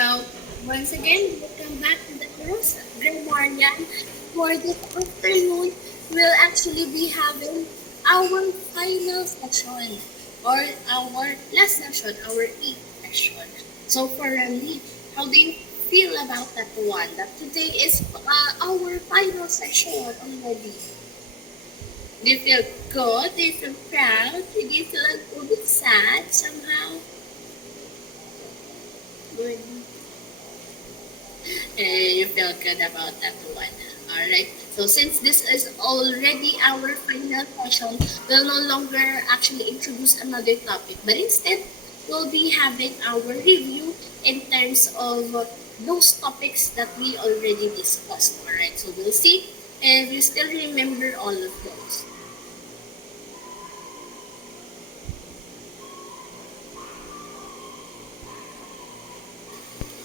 So, once again, welcome back to the class. Grammarian. For this afternoon, we'll actually be having our final session or our last session, our eighth session. So, for Rami, how do you feel about that one? That today is our final session already. Do you feel good? Do you feel proud? Do you feel a little bit sad somehow? Good. And you feel good about that one. Alright. So since this is already our final session, we'll no longer actually introduce another topic, but instead we'll be having our review in terms of those topics that we already discussed. Alright. So we'll see if you still remember all of those.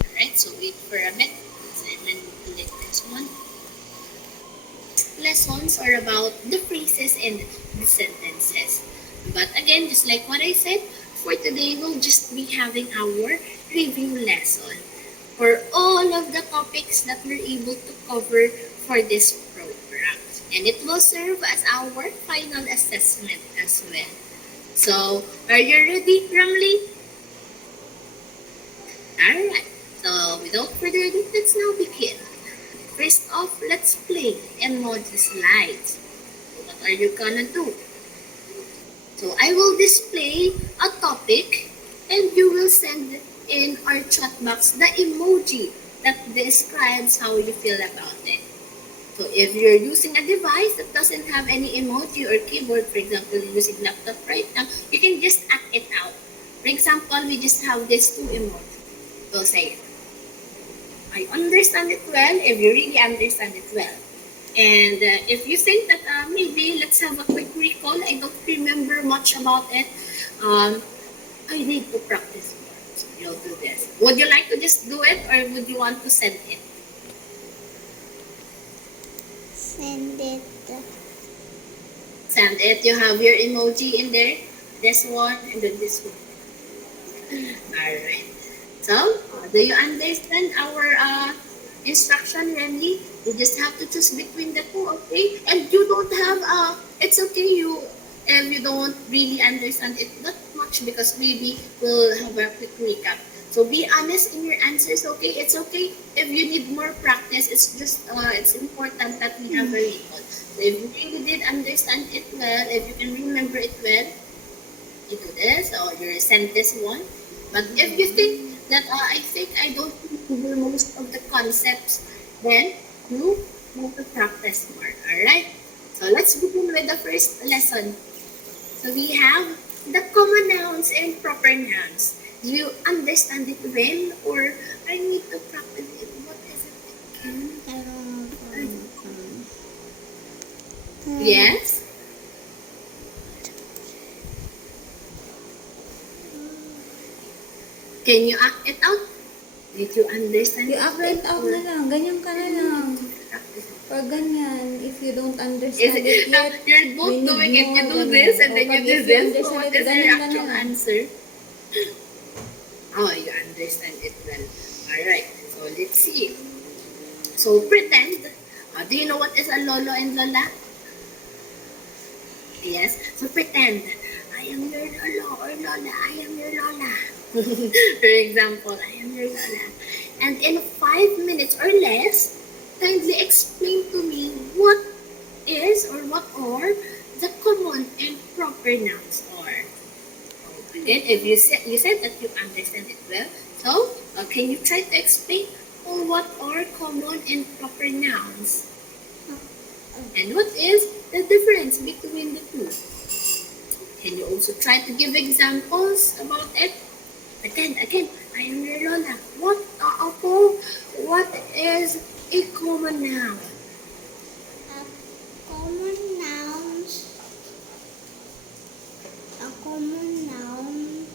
Alright, so wait for a bit. So I'm manipulate this one. Lessons are about the phrases and the sentences. But again, just like what I said, for today we'll just be having our review lesson for all of the topics that we're able to cover for this program. And it will serve as our final assessment as well. So, are you ready, Ramli? Alright. So, without further ado, let's now begin. First off, let's play emoji slides. So what are you gonna do? So, I will display a topic and you will send in our chat box the emoji that describes how you feel about it. So, if you're using a device that doesn't have any emoji or keyboard, for example, you're using laptop right now, you can just act it out. For example, we just have these two emojis. So, say, I understand it well if you really understand it well. And if you think that maybe let's have a quick recall, I don't remember much about it, I need to practice more. So you'll do this. Would you like to just do it or would you want to send it? Send it. Send it. You have your emoji in there. This one and then this one. Alright. So, do you understand our instruction, Randy? You just have to choose between the two, okay? And you don't have, it's okay if you don't really understand it that much because maybe we'll have a quick recap. So be honest in your answers, okay? It's okay if you need more practice. It's just, it's important that we have a recall. So if you really did understand it well, if you can remember it well, you do this or you send this one. But if you think that I think I don't remember most of the concepts, then you need to practice more. Alright? So let's begin with the first lesson. So we have the common nouns and proper nouns. Do you understand it well or I need to practice it? What is it again? I don't know. Yes? Can you act it out? Did you understand it? I-act it out na lang. Ganyan ka na lang. Pag ganyan, if you don't understand it yet, you're both we need doing it. You more, do ganun. this and O, then you pag do if you this. So understand what it, is ganun your ka na actual lang. answer? Oh, you understand it well. Alright, so let's see. So pretend. Do you know what is a lolo and lola? Yes. So pretend. I am your lolo or lola. I am your lola. For example, I am your lola. And in 5 minutes or less, kindly explain to me what is or what are the common and proper nouns are. Again, if you said that you understand it well, so can you try to explain what are common and proper nouns? And what is the difference between the two? Can you also try to give examples about it? Again, I am your lola. What is a common noun? A common noun.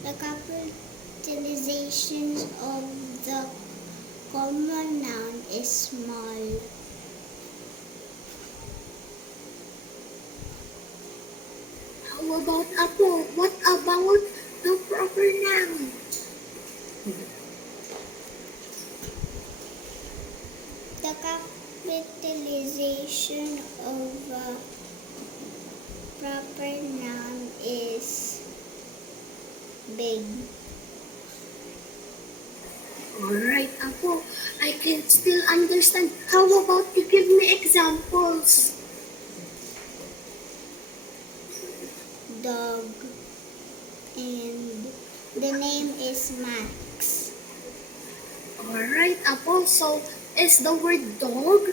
The capitalizations of the common noun is small. about Apo? What about the proper noun? The capitalization of a proper noun is big. Alright, Apo. I can still understand. How about you give me examples? Dog. And the name is Max. Alright, Apo. So, is the word dog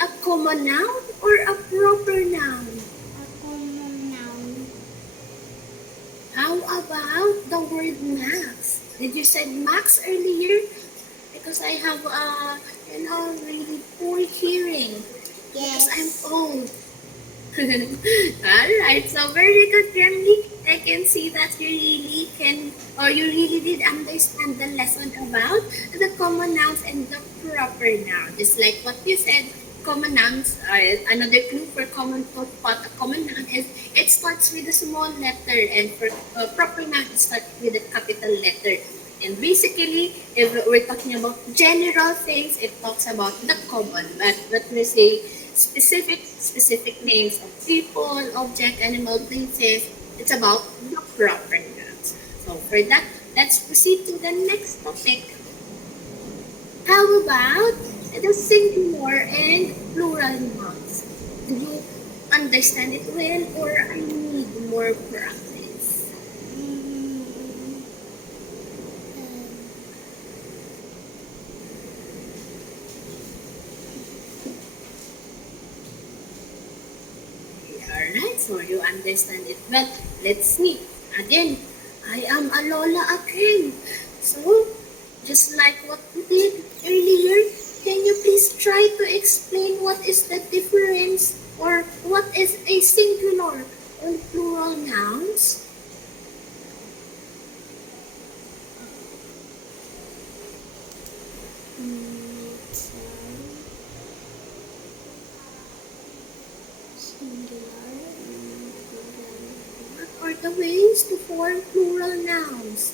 a common noun or a proper noun? A common noun. How about the word Max? Did you say Max earlier? Because I have really poor hearing. Because I'm Yes. old. Alright, so very good, Gremly. I can see that you really can, or you really did understand the lesson about the common nouns and the proper noun. Just like what you said, common nouns are another clue for common thought, but a common noun is it starts with a small letter, and for proper noun it starts with a capital letter. And basically, if we're talking about general things, it talks about the common. But let me say specific names of people, object, animal, places. It's about the proper nouns. So for that, let's proceed to the next topic. How about the singular and plural nouns? Do you understand it well, or I need more practice? Mm, Alright, so you understand it well. Let's see. Again, I am a Lola again. So, just like what we did earlier, can you please try to explain what is the difference or what is a singular or plural nouns? it's singular and plural. What are the ways to form plural nouns?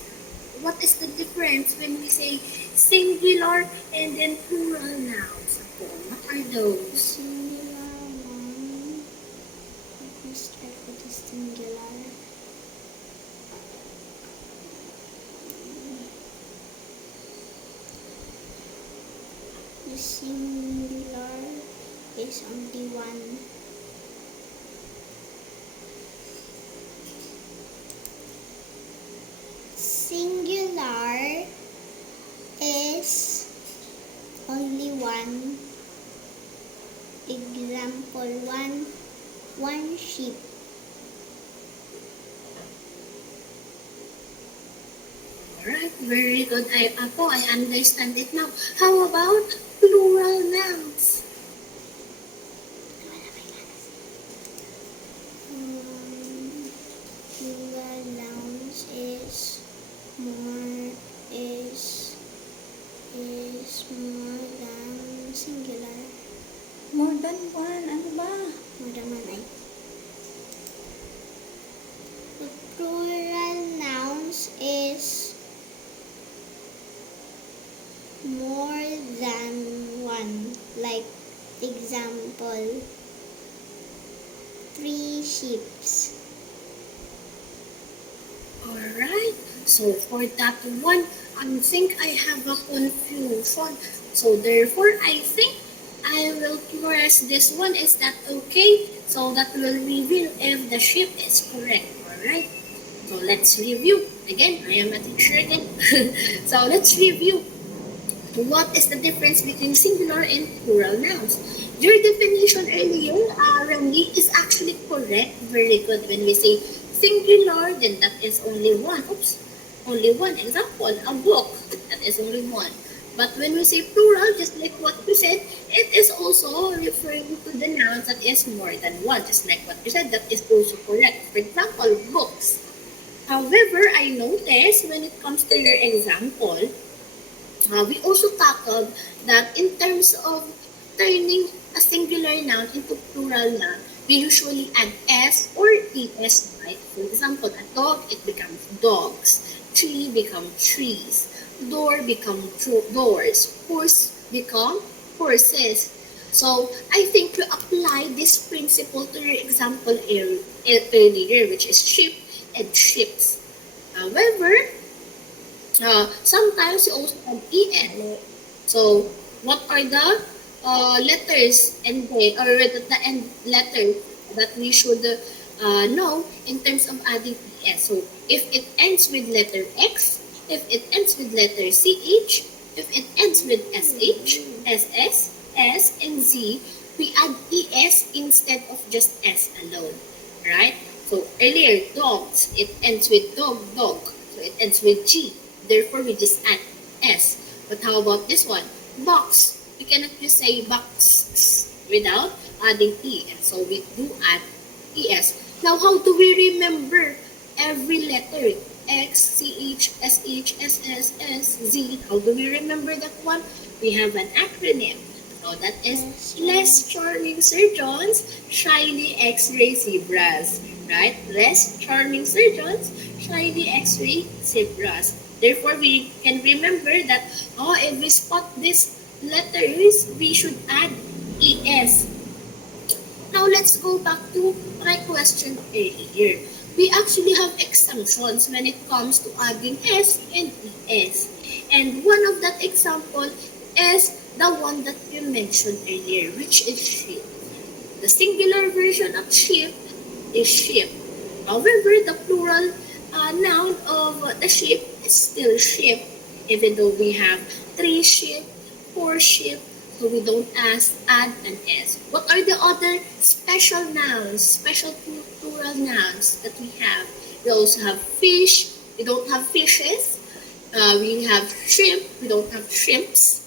What is the difference when we say singular and then plural nouns? What are those? Singular noun. Let me start with the singular. The singular is only one. Singular is only one. Example, one sheep. Alright, very good. I understand it now. How about plural nouns? Plural nouns is more more than singular. More than one. Ano ba? More than one ay. The plural nouns is more than one. Like example, 3 sheeps. Alright, so for that one, I think I have a confusion. So therefore, I think I will press this one. Is that okay? So that will reveal if the sheep is correct. Alright, so let's review. Again, I am a teacher again. So let's review. What is the difference between singular and plural nouns? Your definition earlier, Randy, is actually correct. Very good. When we say singular, then that is only one. Oops, only one. Example, a book. That is only one. But when we say plural, just like what you said, it is also referring to the nouns that is more than one. Just like what you said, that is also correct. For example, books. However, I noticed when it comes to your example, we also tackled that in terms of turning a singular noun into plural noun, we usually add s or es right? For example, a dog, it becomes dogs. Tree become trees. Door become doors. Horse become horses. So I think you apply this principle to your example earlier, which is sheep and ships. However, sometimes you also have ES. So what are the letters and the end letters that we should know in terms of adding ES? So if it ends with letter X, if it ends with letter CH, if it ends with SH, SS, S, and Z, we add ES instead of just S alone, right? So earlier, dogs, it ends with dog, dog. So it ends with G. Therefore, we just add S. But how about this one? Box. We cannot just say box without adding ES. So we do add ES. Now, how do we remember every letter? X, CH, SH, SS, S, Z. How do we remember that one? We have an acronym. So that is less charming surgeons, shiny X-ray zebras. Right? Less charming surgeons, shiny X-ray zebras. Therefore, we can remember that, if we spot these letters, we should add ES. Now, let's go back to my question earlier. We actually have exemptions when it comes to adding S and ES. And one of that example is the one that you mentioned earlier, which is sheep. The singular version of sheep is sheep. However, the plural noun of the sheep is still sheep, even though we have 3 sheep, 4 sheep, so we don't add an S. What are the other special nouns, special plural nouns that we have? We also have fish, we don't have fishes. We have shrimp, we don't have shrimps.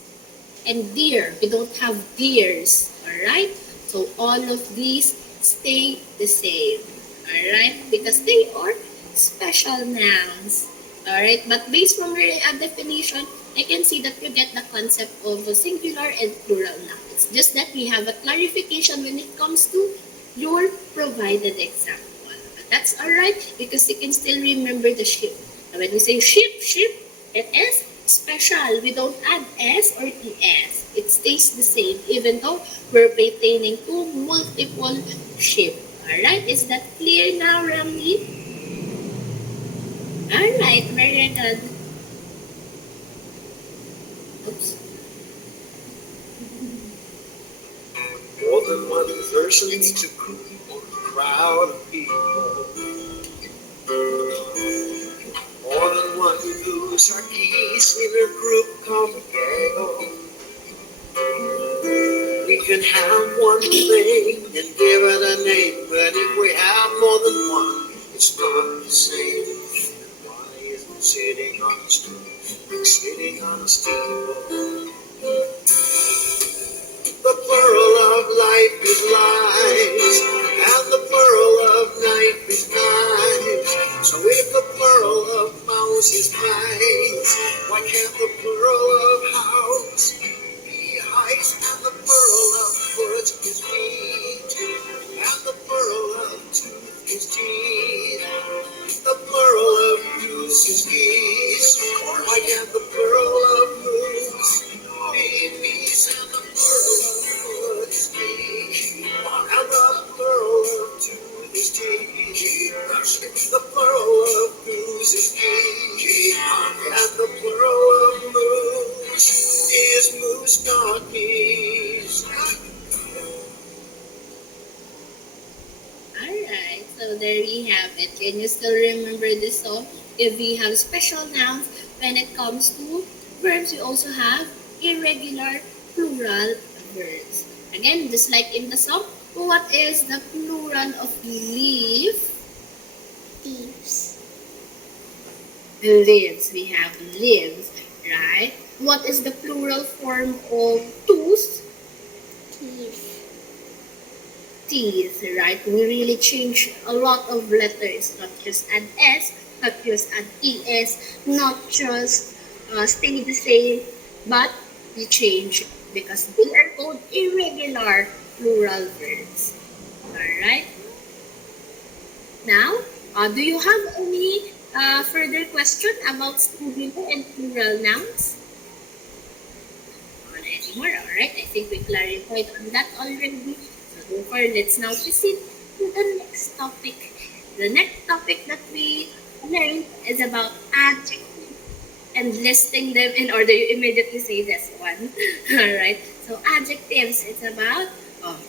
And deer, we don't have deers. Alright? So all of these stay the same. Alright? Because they are special nouns. Alright? But based from your definition, I can see that you get the concept of a singular and plural noun. It's just that we have a clarification when it comes to your provided example. But that's alright because you can still remember the sheep. And when we say sheep, sheep, it is special. We don't add S or ES. It stays the same even though we're pertaining to multiple sheep. Alright, is that clear now, Rami? Alright, very good. Oops. More than one person to group or crowd of people. More than one goose or geese in a group called a gaggle. We can have one thing and give it a name, but if we have more than one, it's not the same. Why isn't sitting on a stool like sitting on a steeple? The plural of life is lives, and the plural of night is knives. So if the plural of mouse is mice, why can't the plural of house be heist? And the plural of foot is feet, and the plural of tooth is teeth. The plural of goose is geese. Why can't the plural of moose be meese? And the plural of foot is feet, and the plural of tooth is teeth. The plural of goose is geese, and the plural of moose is moose, not meese. Alright, so there we have it. Can you still remember this song? If we have special nouns, when it comes to verbs, we also have irregular plural verbs. Again, just like in the song, what is the plural of leaf? Thieves. Lives. We have lives, right? What is the plural form of tooth? Teeth. Teeth, right? We really change a lot of letters, not just add S, not just add ES, not just stay the same, but we change because they are called irregular plural verbs. Alright? Now, Do you have any further question about singular and plural nouns? Anymore? All right, I think we clarified on that already. So therefore, let's now proceed to the next topic. The next topic that we learned is about adjectives and listing them in order. You immediately say this one. All right. So adjectives. It's about.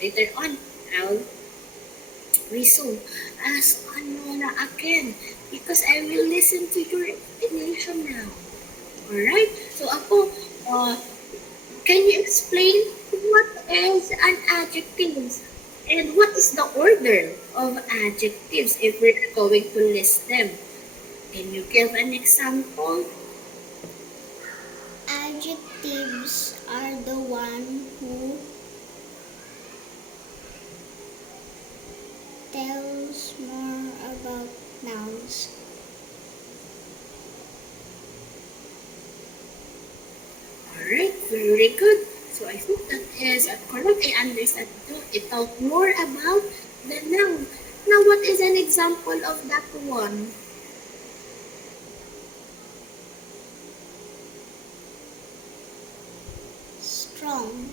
Later on, I'll resume as ano na again because I will listen to your explanation now. All right. So ako, can you explain what is an adjective and what is the order of adjectives if we're going to list them? Can you give an example? Adjectives are the one who tells more about nouns. Alright, very good. So I think that is correct. I understand too. It talks more about the noun. Now, what is an example of that one? Strong.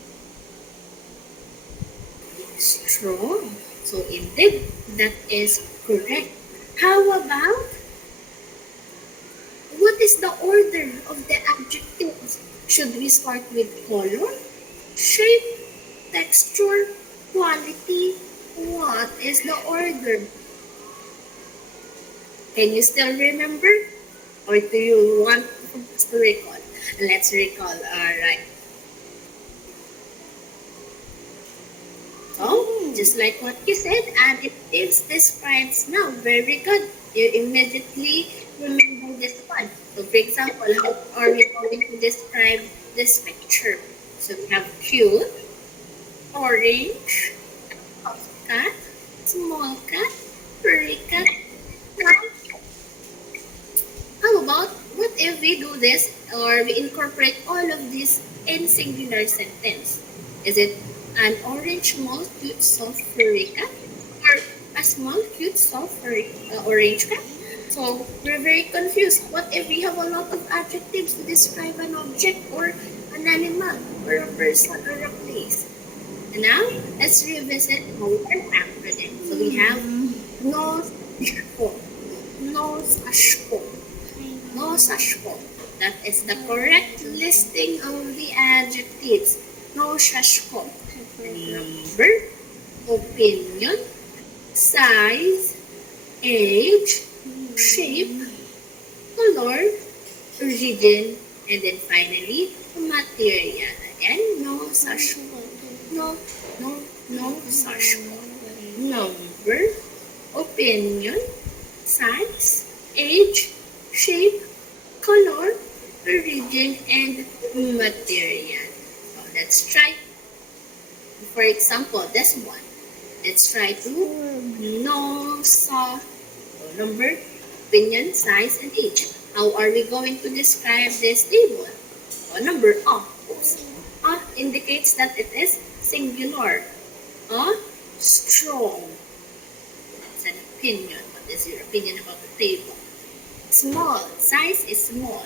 Strong. So indeed, that is correct. How about what is the order of the adjectives? Should we start with color, shape, texture, quality? What is the order? Can you still remember? Or do you want us to recall? Let's recall. Alright. So, just like what you said, adjectives describes now. Very good. You immediately remember this one. So, for example, how are we going to describe this picture? So, we have cute, orange, cat, small cat, furry cat, white cat. How about, what if we do this or we incorporate all of these in singular sentence? Is it an orange, small, cute, soft, furry cat, or a small, cute, soft, furry, orange cat? So we're very confused. What if we have a lot of adjectives to describe an object or an animal or a person or a place? And now let's revisit our acronym. So we have no sashko, no sashko, no sashko. That is the correct listing of the adjectives. No sashko. Number, opinion, size, age, shape, color, origin, and then finally, material. Again, no such no such number, opinion, size, age, shape, color, origin, and material. So let's try. For example, this one. Let's try to know number, opinion, size, and age. How are we going to describe this table? Number indicates that it is singular. Strong. It's an opinion. What is your opinion about the table? Small. Size is small.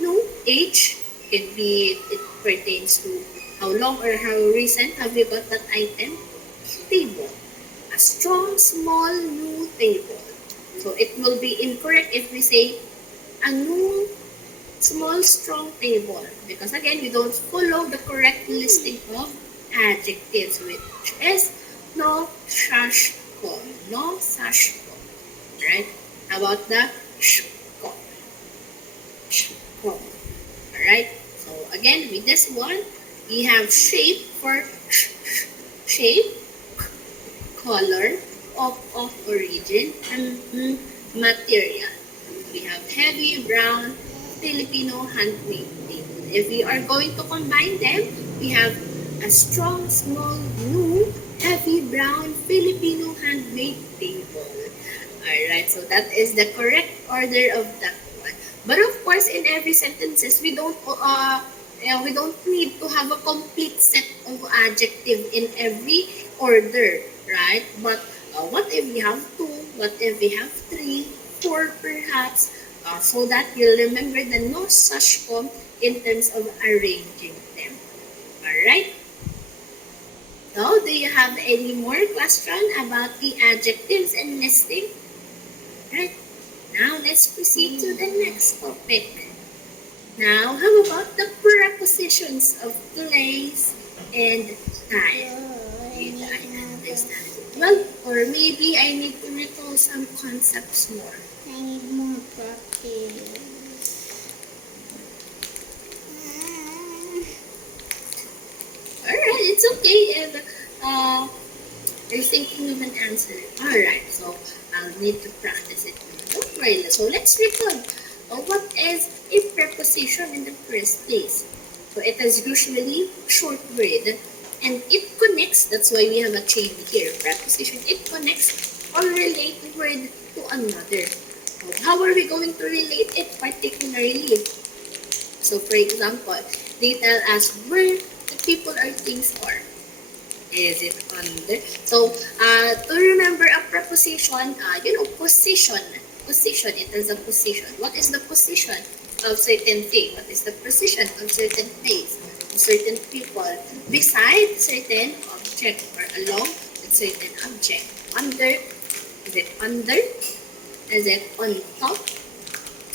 No, age can be, it pertains to how long or how recent have you got that item? Table. A strong, small, new table. So it will be incorrect if we say a new, small, strong table. Because again, we don't follow the correct listing of adjectives, which is no sashko. No sashko. Right? How about the shko? Shko. Alright? So again, with this one, we have shape for shape, color, of origin, and material. We have heavy, brown, Filipino handmade table. If we are going to combine them, we have a strong, small, new, heavy, brown, Filipino handmade table. Alright, so that is the correct order of that one. But of course, in every sentences, we don't need to have a complete set of adjective in every order, right? But What if we have two? What if we have three? Four perhaps? So that you'll remember the no such form in terms of arranging them. Alright? So, do you have any more question about the adjectives and nesting? Right. Now, let's proceed to the next topic. Now, how about the prepositions of place and time? Did I understand it well? Or maybe I need to recall some concepts more. I need more practice. Alright, it's okay if you're thinking of an answer. Alright, so I'll need to practice it. Don't worry. So let's recall. What is a preposition in the first place? So it is usually a short word and it connects, that's why we have a chain here, preposition. It connects or relate word to another. So how are we going to relate it particularly? So for example, they tell us where the people or things are. Is it under? So, to remember a preposition, position. Position, it is a position. What is the position of certain thing? What is the position of certain place? Of certain people? Beside certain object or along with certain object. Under, is it under? Is it on top?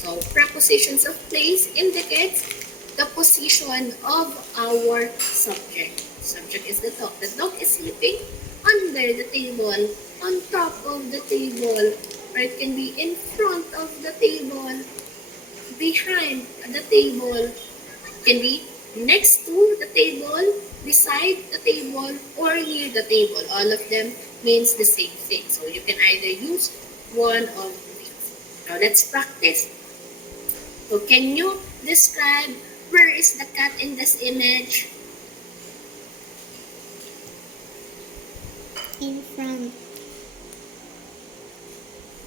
So, prepositions of place indicates the position of our subject. Subject is the dog. The dog is sleeping under the table, on top of the table, or it can be in front of the table, behind the table, it can be next to the table, beside the table, or near the table. All of them means the same thing. So you can either use one of these. Now let's practice. So can you describe where is the cat in this image? In front.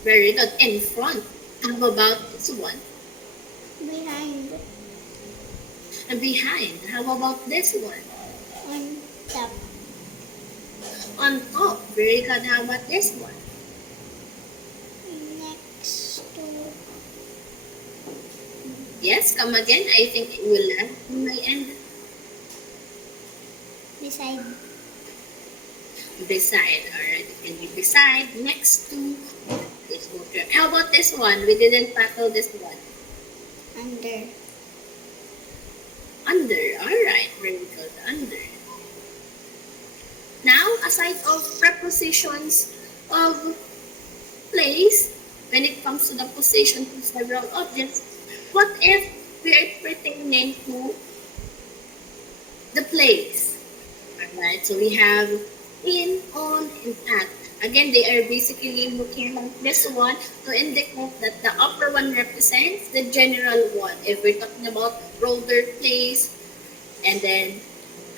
Very good. In front. How about this one? Behind. And behind. How about this one? On top. On top. Very good. How about this one? Next to. Yes, come again. I think it will land on my end. Beside. Beside. Alright. It can be beside, next to. This one. How about this one? We didn't tackle this one. Under. Under. Alright. Very good. Under. Now, aside of prepositions of place, when it comes to the position of several objects, what if we are pertaining to the place? Alright, so we have in, on, and at. Again, they are basically looking like this one to indicate that the upper one represents the general one. If we're talking about broader place, and then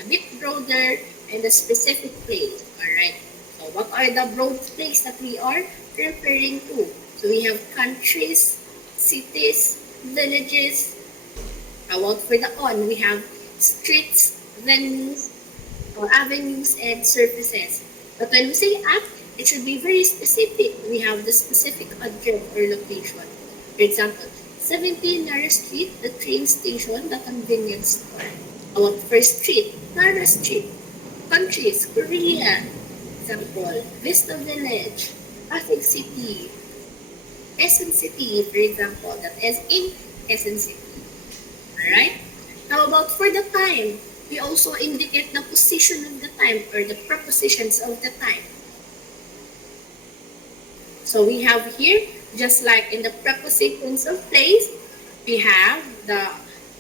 a bit broader, and a specific place. Alright, so what are the broad place that we are referring to? So we have countries, cities, villages. How about for the on? We have streets, venues, or avenues, and surfaces. But when we say at, it should be very specific. We have the specific address or location. For example, 17 Nara Street, the train station, the convenience store. How about first street? Nara Street. Countries, Korea. Example, Vista Village, Pasig City, Quezon City, for example, that is in Quezon City. Alright? How about for the time? We also indicate the position of the time or the prepositions of the time. So we have here, just like in the prepositions of place, we have the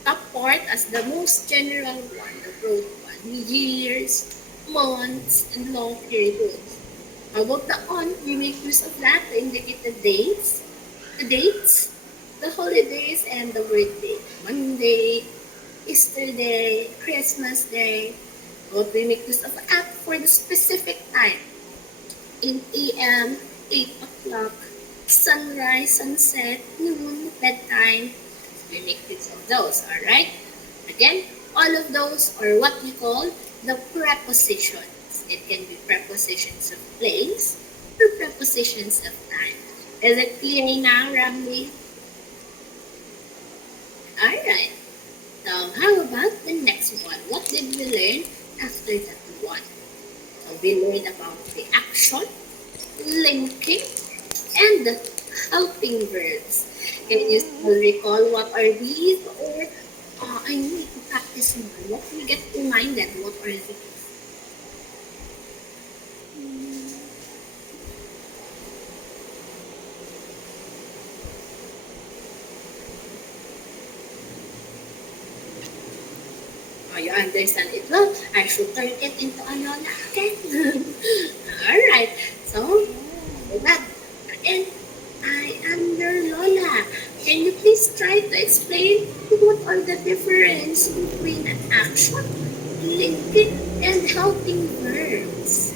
top part as the most general one, the broad one. Years, months, and long periods. How about the on? We make use of that to indicate the dates, the holidays, and the birthday. Monday, Easter Day, Christmas Day. What we make use of at for the specific time. In AM, 8 o'clock, sunrise, sunset, noon, bedtime. We make use of those, alright? Again, all of those are what we call the prepositions. It can be prepositions of place, or prepositions of time. Is it clear now, Ramli? Alright. So how about the next one? What did we learn after that one? So we learned about the action, linking, and helping verbs. Can you still recall what are these? Or I need to practice more. Let me get reminded what are these. Oh, you understand it well. I should turn it into a Lola again. Alright. So, with that, again, I am your Lola. Can you please try to explain what are the difference between an action, linking, and helping verbs?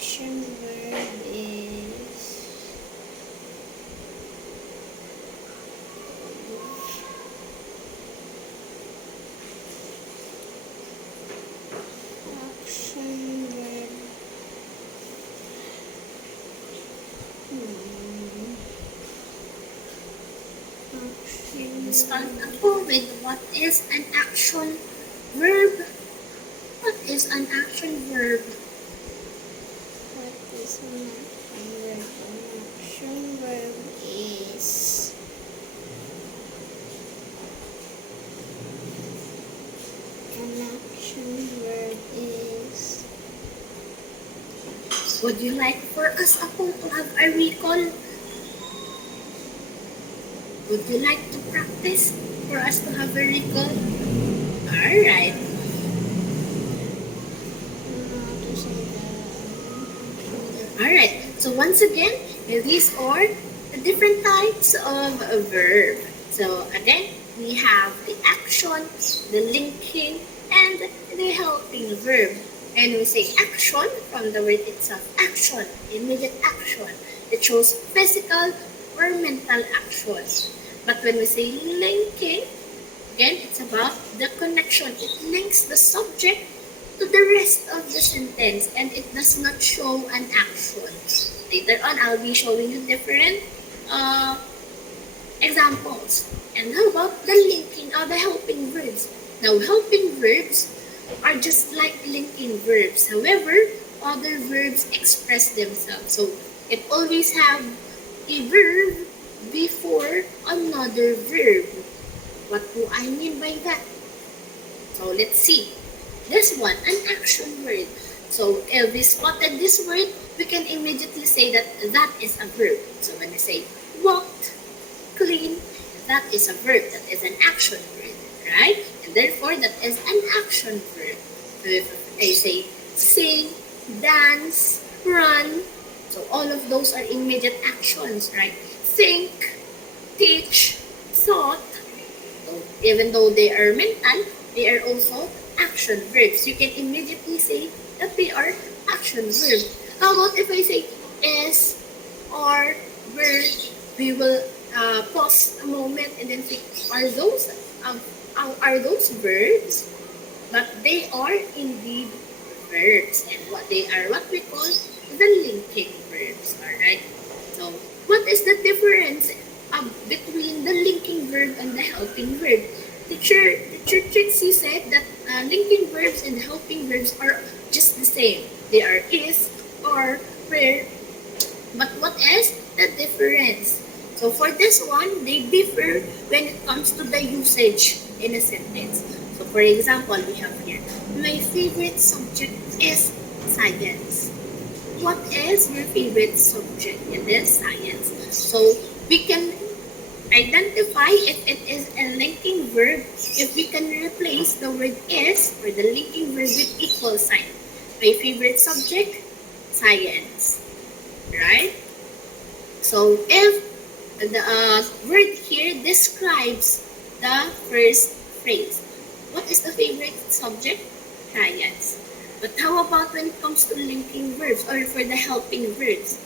Action verb is action verb. Start ako with what is an action verb? What is an action verb? What is an action verb? An action verb is Would you like for us ako to have a recall? Would you like to practice for us to have a recall? Alright. to say Alright. So once again, these are the different types of a verb. So again, we have the action, the linking, and the helping verb. And we say action from the word itself. Action, immediate action. It shows physical or mental actions. But when we say linking, again, it's about the connection. It links the subject to the rest of the sentence and it does not show an action. Later on, I'll be showing you different examples. And how about the linking or the helping verbs? Now, helping verbs are just like linking verbs. However, other verbs express themselves. So, it always have a verb before another verb. What do I mean by that? So, let's see. This one, an action word. So, if we spotted this word, we can immediately say that that is a verb. So, when we say walked, clean, that is a verb. That is an action word, right? And therefore, that is an action verb. So, if I say sing, dance, run, so all of those are immediate actions, right? Think, teach, thought. So, even though they are mental, they are also action verbs. You can immediately say that they are action verbs. How about if I say is or were? We will pause a moment and then think, are those verbs? But they are indeed verbs, and what they are, what we call the linking verbs. Alright. So, what is the difference between the linking verb and the helping verb? Teacher Trixie said that linking verbs and helping verbs are just the same. They are is, or, were. But what is the difference? So for this one, they differ when it comes to the usage in a sentence. So for example, we have here, my favorite subject is science. What is your favorite subject? It is science. So we can identify if it is a linking verb if we can replace the word is or the linking verb with equal sign. My favorite subject, science. Right? So if the word here describes the first phrase, What is the favorite subject? Science. But how about when it comes to linking verbs or for the helping verbs?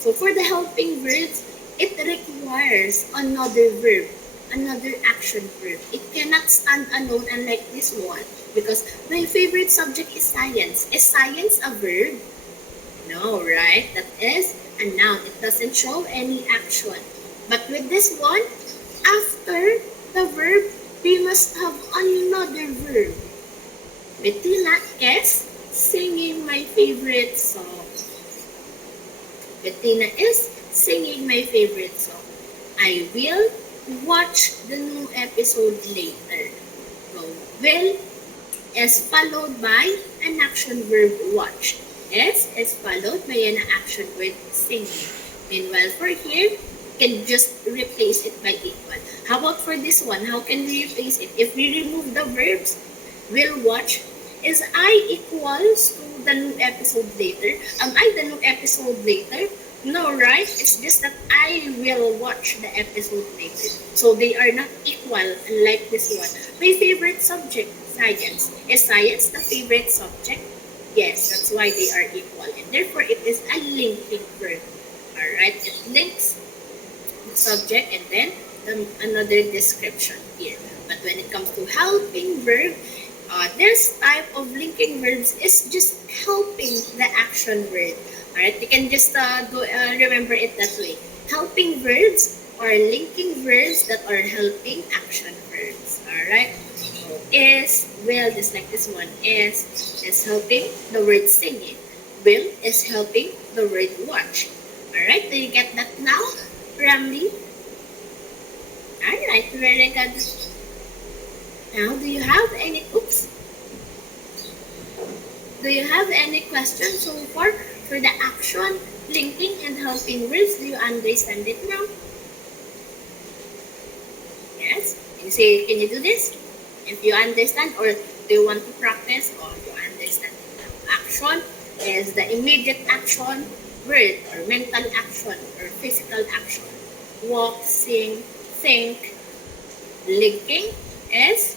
So for the helping verbs, it requires another verb, another action verb. It cannot stand alone unlike this one because my favorite subject is science. Is science a verb? No, right? That is a noun. It doesn't show any action. But with this one, after the verb, we must have another verb. Bettina is singing my favorite song. Bettina is singing my favorite song. I will watch the new episode later. So, will is followed by an action verb watch. Is followed by an action verb singing. Meanwhile, for here, you can just replace it by equal. How about for this one? How can we replace it? If we remove the verbs, will watch, is I equals to the new episode later? Am I the new episode later? No, right? It's just that I will watch the episode later. So they are not equal, unlike this one. My favorite subject, science. Is science the favorite subject? Yes, that's why they are equal. And therefore, it is a linking verb. Alright, it links the subject and then another description here. But when it comes to helping verb, this type of linking verbs is just helping the action word. Alright, you can just remember it that way. Helping verbs are linking verbs that are helping action verbs. Alright, so is, will, just like this one, is helping the word singing. Will is helping the word watch. Alright, do you get that now, Ramli? Alright, very good. Now, do you have any questions so far for the action, linking, and helping words? Do you understand it now? Yes? Can you do this? If you understand or do you want to practice or you understand it now? Action is the immediate action, word or mental action or physical action. Walk, sing, think. Linking is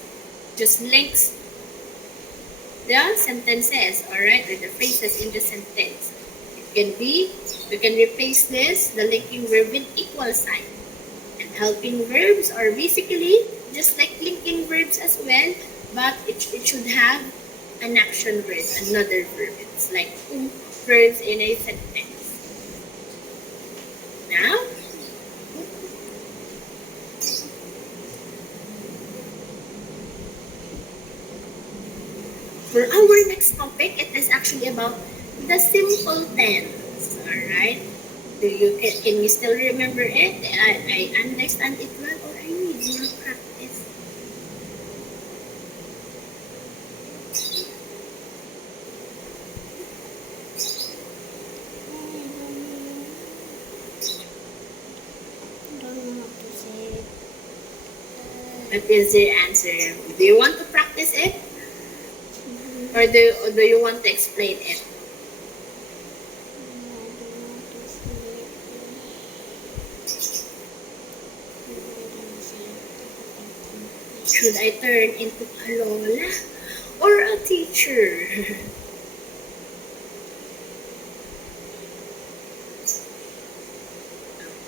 just links the sentences, alright, or the phrases in the sentence. We can replace the linking verb with equal sign. And helping verbs are basically just like linking verbs as well, but it should have an action verb, another verb. It's like two verbs in a sentence. Now, for our next topic, it is actually about the simple tense. Alright? Can you still remember it? I understand it well or I need more practice. I don't know how to say it. What is your answer? Do you want to practice it? Or do you want to explain it? Should I turn into a lola or a teacher?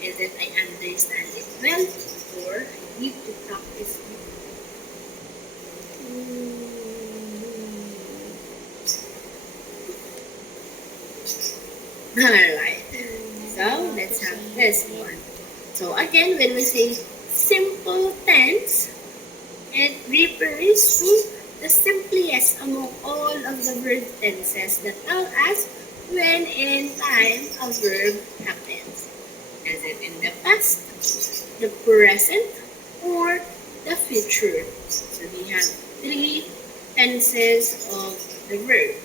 Is it I understand it well or I need to practice it? Alright, so let's have this one. So again, when we say simple tense, it refers to the simplest among all of the verb tenses that tell us when in time a verb happens. Is it in the past, the present, or the future? So we have three tenses of the verb.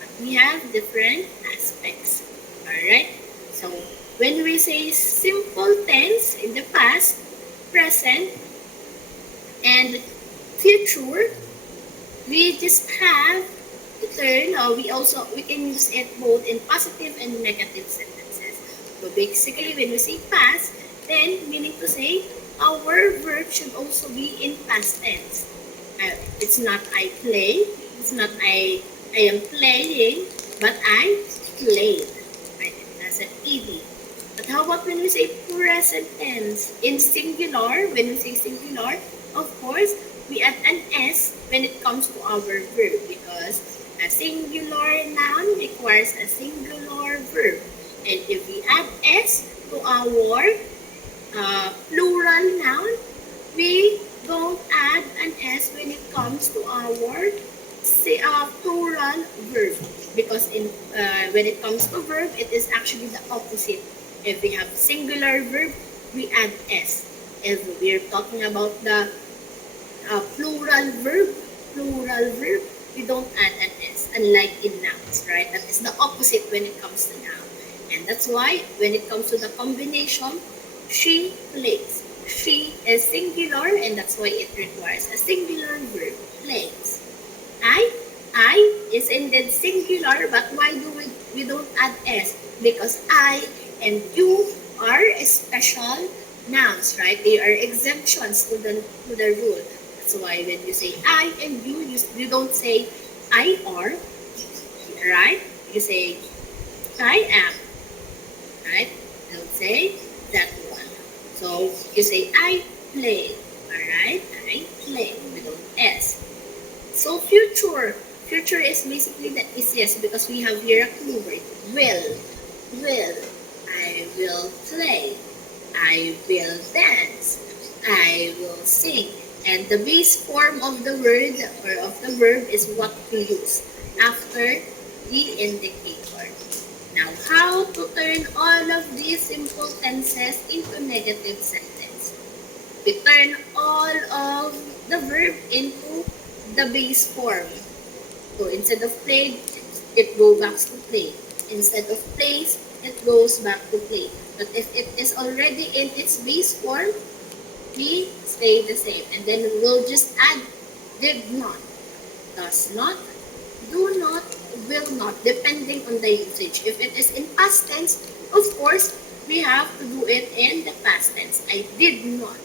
But we have different aspects. Alright? So when we say simple tense in the past, present, and future, we just have to turn, we can use it both in positive and negative sentences. So basically, when we say past, then meaning to say our verb should also be in past tense. It's not I play. It's not I am playing, but I played. Right? That's an ed. But how about when we say present tense? In singular, when we say singular, of course, we add an S when it comes to our verb because a singular noun requires a singular verb. And if we add S to our plural noun, we don't add an S when it comes to our plural verb because when it comes to verb, it is actually the opposite. If we have singular verb, we add S. If we're talking about the plural verb, we don't add an S, unlike in nouns, right? That is the opposite when it comes to noun. And that's why when it comes to the combination, she plays. She is singular, and that's why it requires a singular verb, plays. I is indeed singular, but why do we don't add S? Because I and you are special nouns, right? They are exemptions to the rule. That's why when you say I and you don't say I are, right? You say I am, right? You don't say that one. So you say I play, alright? I play. We don't S. So future is basically the easiest because we have here a clue word. Will. I will play. I will dance. I will sing. And the base form of the word or of the verb is what we use after the indicator. Now, how to turn all of these simple tenses into negative sentence? We turn all of the verb into the base form. So instead of played, it goes back to play. Instead of plays, it goes back to play. But if it is already in its base form, we stay the same. And then we'll just add did not, does not, do not, will not, depending on the usage. If it is in past tense, of course, we have to do it in the past tense. I did not.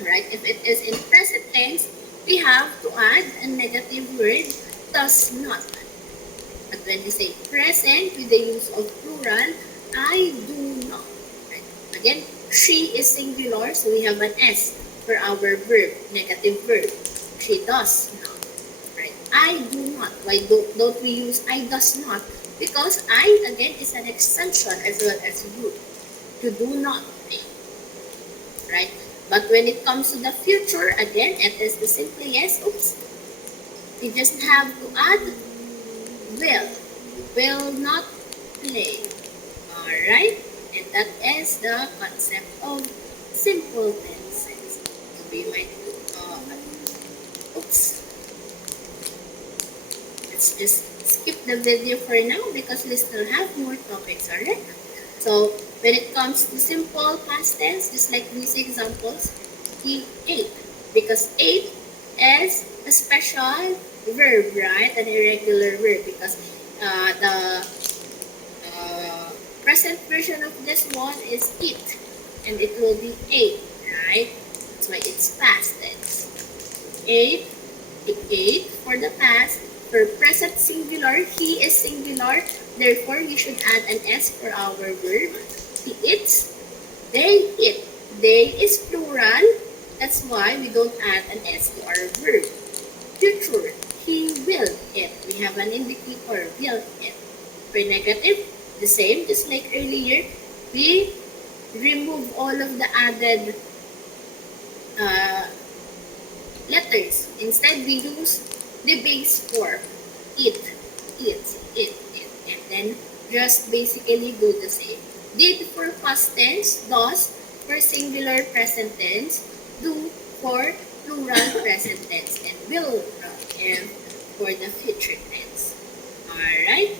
Right? If it is in present tense, we have to add a negative word, does not. But when we say present with the use of plural, I do not. Right? Again, she is singular, so we have an S for our verb, negative verb. She does not. Right? I do not. Why don't we use I does not? Because I, again, is an extension as well as you. To do not. Right? But when it comes to the future, again, it is the simply yes. Oops. We just have to add will not play. Alright? And that is the concept of simple tenses. So we might oops. Let's just skip the video for now because we still have more topics, alright? So when it comes to simple past tense, just like these examples, he ate. Because ate is a special verb, right? An irregular verb because the present version of this one is eat and it will be ate, right? That's why it's past tense. Ate, he ate for the past. For present singular, he is singular. Therefore, we should add an S for our verb. He eats, they eat. They is plural. That's why we don't add an S to our verb. Future, he will eat. We have an indicator, will eat. For negative, the same, just like earlier, we remove all of the added letters. Instead, we use the base form. It. And then just basically do the same. Did for past tense, does for singular present tense, do for plural present tense, and will for the future tense. Alright?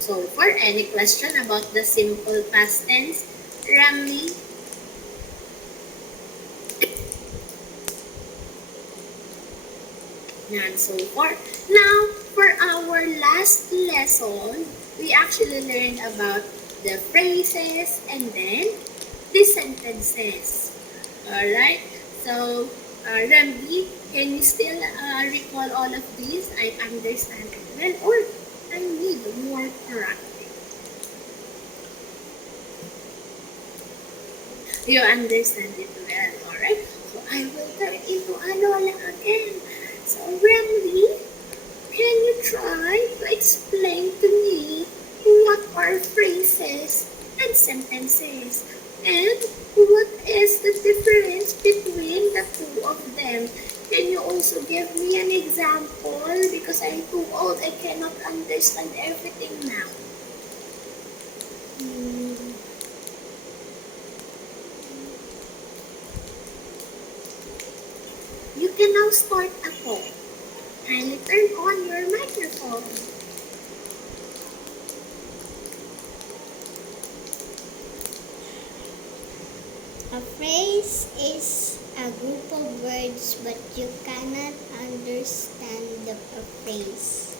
So, for any question about the simple past tense, Rami? And so forth. Now, for our last lesson, we actually learned about the phrases and then the sentences. Alright? So, Rambi, can you still recall all of these? I understand it well, or I need more practice. You understand it well, alright? So I will turn into Alola again. So Rambi, can you try to explain to me what are phrases and sentences? And what is the difference between the two of them? Can you also give me an example? Because I'm too old, I cannot understand everything now. You can now start ako. Kindly turn on your microphone. A phrase is a group of words, but you cannot understand the phrase.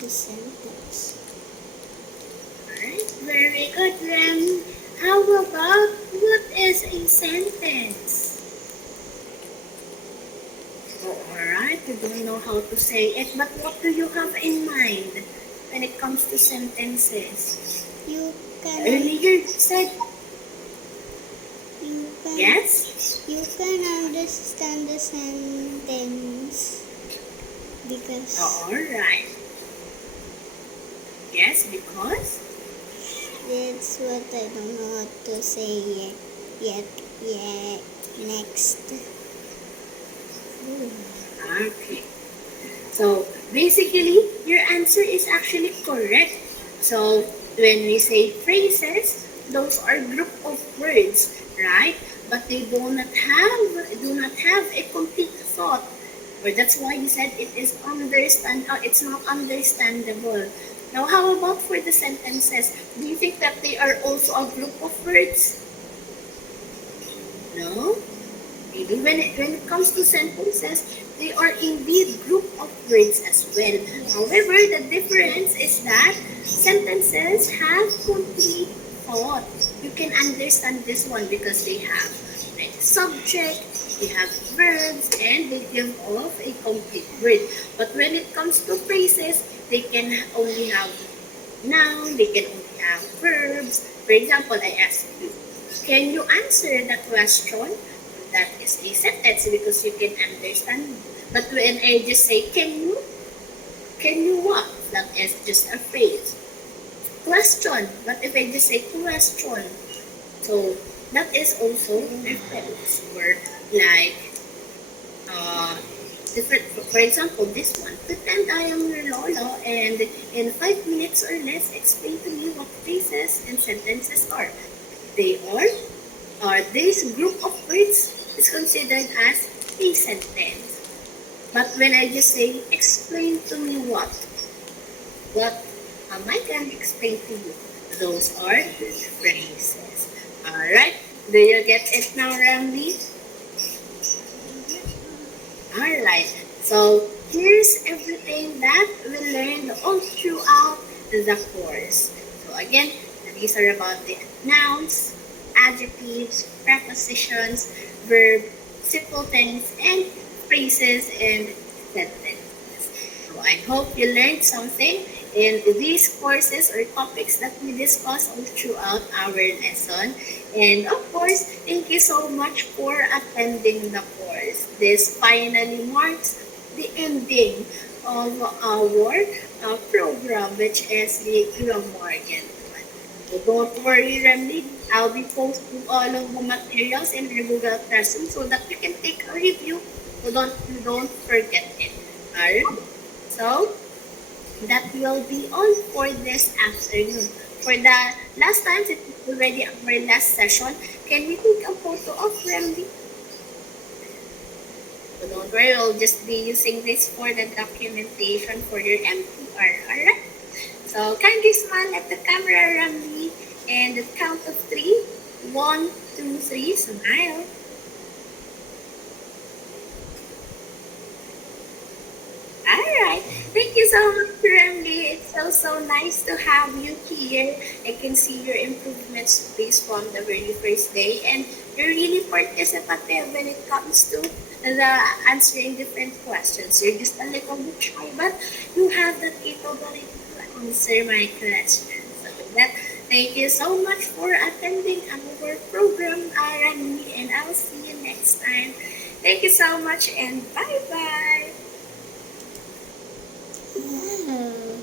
The sentence. Alright, very good, Rem. How about what is a sentence? Oh, alright, you don't know how to say it, but what do you have in mind when it comes to sentences? You can Earlier you said you can yes? you can understand the sentence because Alright. Yes, because? that's what I don't know what to say yet. Next. Okay. So, basically, your answer is actually correct. So, when we say phrases, those are group of words, right? But they do not have a complete thought. Or that's why you said it is it's not understandable. Now, how about for the sentences? Do you think that they are also a group of words? No? Maybe when it comes to sentences, they are indeed group of words as well. However, the difference is that sentences have complete thought. You can understand this one because they have like subject, they have verbs, and they give off a complete word. But when it comes to phrases, they can only have noun, they can only have verbs. For example, I ask you, can you answer the question? That is a sentence because you can understand. But when I just say, can you what? That is just a phrase. Question. But if I just say question, so that is also reference. Or like, different, for example, this one. Pretend I am your Lola and in 5 minutes or less explain to me what phrases and sentences are. They are this group of words is considered as a sentence. But when I just say, explain to me what am I going to explain to you? Those are phrases. Alright, do you get it now, Ramli? Alright, so here's everything that we learned all throughout the course. So again, these are about the nouns, adjectives, prepositions, verb, simple tense, and phrases and sentences. So I hope you learned something in these courses or topics that we discussed all throughout our lesson. And of course, thank you so much for attending the course. This finally marks the ending of our program, which is the Morgan. So don't worry, Remly. I'll be posting all of the materials in your Google Classroom so that you can take a review. So don't forget it. Alright? So that will be all for this afternoon. For the last times, it is already our last session. Can we take a photo of Remly? So don't worry, we'll just be using this for the documentation for your MPR. Alright? So kindly smile at the camera, Ramli, and at count of 3. 1, 2, 3, smile. Alright, thank you so so much, Remy. It's so nice to have you here. I can see your improvements based on the very first day, and you're really participative when it comes to the answering different questions. You're just a little bit shy, but you have the capability to answer my questions. So with that, thank you so much for attending our program, Remy, and I'll see you next time. Thank you so much, and bye bye. Oh.